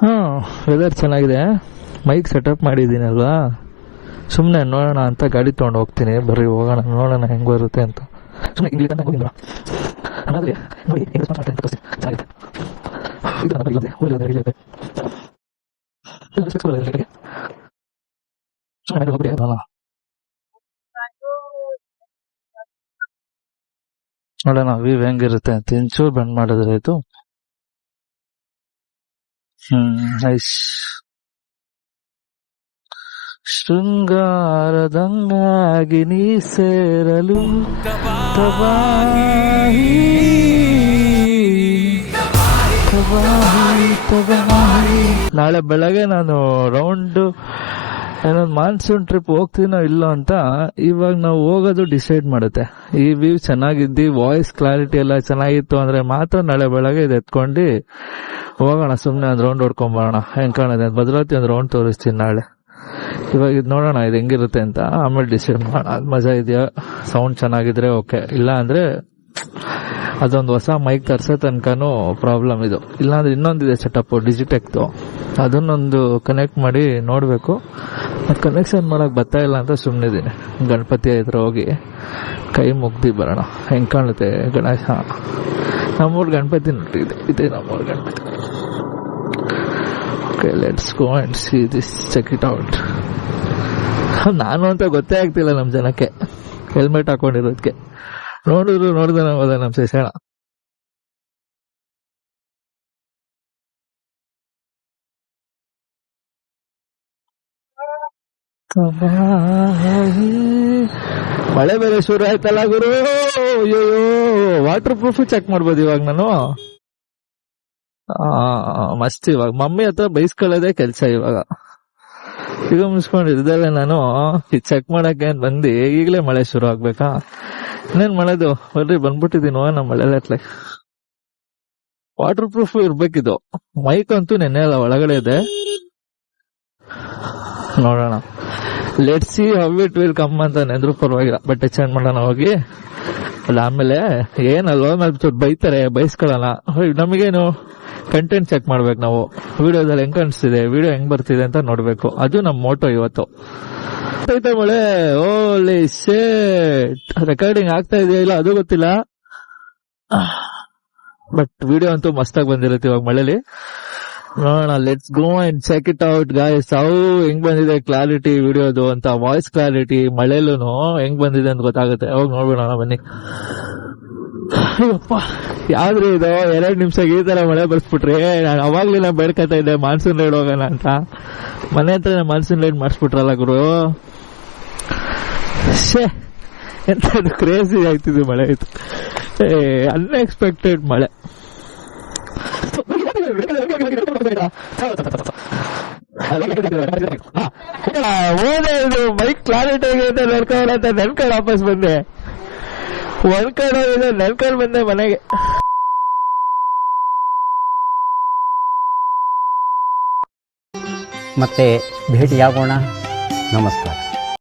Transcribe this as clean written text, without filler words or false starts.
ಹಾಂ, ವೆದರ್ ಚೆನ್ನಾಗಿದೆ. Mic setup ಮಾಡಿದ್ದೀನಲ್ವಾ, ಸುಮ್ಮನೆ ನೋಡೋಣ ಅಂತ ಗಾಡಿ ತೊಗೊಂಡು ಹೋಗ್ತೀನಿ. ಬರ್ರಿ ಹೋಗೋಣ, ನೋಡೋಣ ಹೆಂಗೆ ಬರುತ್ತೆ ಅಂತ. ಸುಮ್ಮನೆ ಇಲ್ಲಿ ತನಕ ಹೋಗಿಲ್ಲ ನೋಡಿ ಹೆಂಗೆ ರೆಸ್ಪಾನ್ಸ್ ಮಾಡ್ತಾರೆ ಅಂತ ತೋರಿಸಿ. ಚೆನ್ನಾಗಿದೆ. ಇದು ನನ್ನ ಇಲ್ಲದೆ ಹೋಗಿಲ್ಲ ಸುಮ್ಮನೆ ಹೋಗ್ಬಿಡಿ ಅಲ್ಲ. ನೋಡೋಣ ವ್ಯೂ ಹೆಂಗಿರುತ್ತೆ ಅಂತ. ಇಂಚೂರು ಬಂದ್ ಮಾಡಿದ್ರೆ ಆಯ್ತು. ನೈಸ್. ಶೃಂಗಾರದಂಗಾಗಿ ನೀ ಸೇರಲು ತಬಾಹಿ ತಬಾಹಿ ತಬಾಹಿ. ನಾಳೆ ಬೆಳಗ್ಗೆ ನಾನು ರೌಂಡ್ ಏನೊಂದು ಮಾನ್ಸೂನ್ ಟ್ರಿಪ್ ಹೋಗ್ತೀನೋ ಇಲ್ಲೋ ಅಂತ ಇವಾಗ ನಾವು ಹೋಗೋದು ಡಿಸೈಡ್ ಮಾಡುತ್ತೆ. ಈ ವ್ಯೂ ಚೆನ್ನಾಗಿದ್ದು ವಾಯ್ಸ್ ಕ್ಲಾರಿಟಿ ಎಲ್ಲ ಚೆನ್ನಾಗಿತ್ತು ಅಂದ್ರೆ ಮಾತ್ರ ನಾಳೆ ಬೆಳಗ್ಗೆ ಇದು ಎತ್ಕೊಂಡು ಹೋಗೋಣ. ಸುಮ್ಮನೆ ಒಂದು ರೌಂಡ್ ಹೊಡ್ಕೊಂಬರೋಣ. ಹೆಂಗೆ ಕಾಣಿದೆ ಭದ್ರಾವತಿ ಒಂದು ರೌಂಡ್ ತೋರಿಸ್ತೀನಿ ನಾಳೆ. ಇವಾಗ ಇದು ನೋಡೋಣ ಇದು ಹೆಂಗಿರುತ್ತೆ ಅಂತ, ಆಮೇಲೆ ಡಿಸೈಡ್ ಮಾಡೋಣ. ಅದು ಮಜಾ ಇದೆಯಾ, ಸೌಂಡ್ ಚೆನ್ನಾಗಿದ್ರೆ ಓಕೆ, ಇಲ್ಲ ಅಂದರೆ ಅದೊಂದು ಹೊಸ ಮೈಕ್ ತರ್ಸೋ ತನಕನೂ ಪ್ರಾಬ್ಲಮ್ ಇದು. ಇಲ್ಲಾಂದ್ರೆ ಇನ್ನೊಂದಿದೆ ಸೆಟಪ್ ಡಿಜಿಟೆಕ್ದು, ಅದನ್ನೊಂದು ಕನೆಕ್ಟ್ ಮಾಡಿ ನೋಡಬೇಕು. ಅದು ಕನೆಕ್ಷನ್ ಮಾಡೋಕೆ ಬರ್ತಾ ಇಲ್ಲ ಅಂತ ಸುಮ್ಮನಿದ್ದೀನಿ. ಗಣಪತಿ ಹತ್ರ ಹೋಗಿ ಕೈ ಮುಗ್ದು ಬರೋಣ. ಹೆಂಗೆ ಕಾಣುತ್ತೆ ಗಣೇಶ. ನಮ್ಮೂರು ಗಣಪತಿ ಇದೆ, ಇದೆ ನಮ್ಮೂರು Ganapati. Okay, let's go and see this, check it out. ನಾನು ಅಂತ ಗೊತ್ತೇ ಆಗ್ತಿಲ್ಲ ನಮ್ಮ ಜನಕ್ಕೆ, ಹೆಲ್ಮೆಟ್ ಹಾಕೊಂಡಿರೋದಕ್ಕೆ. ನೋಡಿದ್ರು ನೋಡ್ದೆ ಹೋದ ನಮ್ಮ ಶಿಕ್ಷಣ. ಮಳೆ ಬೇರೆ ಶುರು ಆಯ್ತಲ್ಲ ಗುರು. ಅಯ್ಯೋ, ವಾಟರ್ ಪ್ರೂಫ್ ಚೆಕ್ ಮಾಡ್ಬೋದು ಇವಾಗ ನಾನು. ಮಸ್ತ್. ಇವಾಗ ಮಮ್ಮಿ ಹತ್ರ ಬೈಸ್ಕೊಳ್ಳೋದೇ ಕೆಲ್ಸ. ಇವಾಗ ಈಗ ಮುಗಿಸ್ಕೊಂಡಿದ್ದಲ್ಲೇ ನಾನು ಚೆಕ್ ಮಾಡಕ್ಕೆ ಬಂದು ಈಗಲೇ ಮಳೆ ಶುರು ಆಗ್ಬೇಕಾ? ಇನ್ನೇನ್ ಮಳೆದು ಬರ್ರಿ ಬಂದ್ಬಿಟ್ಟಿದೀನಿ. ನಮ್ಮ ಮಳೆಲೆ ವಾಟರ್ ಪ್ರೂಫ್ ಇರ್ಬೇಕಿದು. ಮೈಕ್ ಅಂತೂ ನೆನ್ನೆ ಅಲ್ಲ ಒಳಗಡೆ ಇದೆ. ನೋಡೋಣ, let's see how it will come ಅಂತ. ನೆಂದ್ರು ಪರವಾಗಿಲ್ಲ, ಬಟ್ಟೆ ಚೇಂಜ್ ಮಾಡೋಣ ಹೋಗಿ. ಅಲ್ಲ ಆಮೇಲೆ ಏನಲ್ವ ಬೈತಾರೆ, ಬೈಸ್ಕೊಳ್ಳೋಣ. ನಮಗೇನು ಕಂಟೆಂಟ್ ಚೆಕ್ ಮಾಡ್ಬೇಕು ನಾವು. ವಿಡಿಯೋದಲ್ಲಿ ಹೆಂಗ್ ಕಾಣಿಸ್ತಿದೆ, ವಿಡಿಯೋ ಹೆಂಗ್ ಬರ್ತಿದೆ ಅಂತ ನೋಡ್ಬೇಕು. ಅದು ನಮ್ಮ ಮೋಟೋ ಇವತ್ತು. ಐತೆ ಮಳೆ. ಓಲಿ ಶೇಟ್, ರೆಕಾರ್ಡಿಂಗ್ ಆಗ್ತಾ ಇದೆಯಾ ಇಲ್ಲ ಅದು ಗೊತ್ತಿಲ್ಲ, ಬಟ್ ವಿಡಿಯೋ ಅಂತೂ ಮಸ್ತಾಗಿ ಬಂದಿರುತ್ತೆ ಇವಾಗ ಮಳೆಲಿ. ನೋಡೋಣ, let's go and check it out guys. ಹೆಂಗ್ ಬಂದಿದೆ ಕ್ಲಾರಿಟಿ ವಿಡಿಯೋದು ಅಂತ, ವಾಯ್ಸ್ ಕ್ಲಾರಿಟಿ ಮಳೆಲೂ ಹೆಂಗ್ ಬಂದಿದೆ ಅಂತ ಗೊತ್ತಾಗುತ್ತೆ. ಹೋಗಿ ನೋಡ್ಬಿಡೋಣ ಬನ್ನಿ. ಅಯ್ಯಪ್ಪ, ಯಾವ್ದ್ರಿ ಇದು 2 ನಿಮಿಷಕ್ಕೆ ಈ ತರ ಮಳೆ ಬರ್ಸ್ಬಿಟ್ರಿ. ನಾನು ಅವಾಗ್ಲೇ ನಾ ಬೇಡ್ಕತಾ ಇದ್ದೆ ಮಾನ್ಸೂನ್ ರೈಡ್ ಹೋಗೋಣ ಅಂತ. ಮನೆ ಹತ್ರ ಮಾನ್ಸೂನ್ ರೈಡ್ ಮಾಡಿಸ್ಬಿಟ್ರಲ್ಲ ಗುರು. ಎಂತ ಕ್ರೇಜಿ ಆಗ್ತಿದ್ದು ಮಳೆ ಇತ್ತು. ಅನ್ಎಕ್ಸ್ಪೆಕ್ಟೆಡ್ ಮಳೆ. ಬೈಕ್ ಕ್ಲಾರಿಟಿ ಆಗಿದೆ ನಡ್ಕೊಳ್ಳ ನನ್ಕೊಂಡು ವಾಪಸ್ ಬಂದೆ. ಒಂದ್ಕಡೆ ನನ್ಕೊಂಡು ಬಂದೆ ಮನೆಗೆ. ಮತ್ತೆ ಭೇಟಿಯಾಗೋಣ. ನಮಸ್ಕಾರ.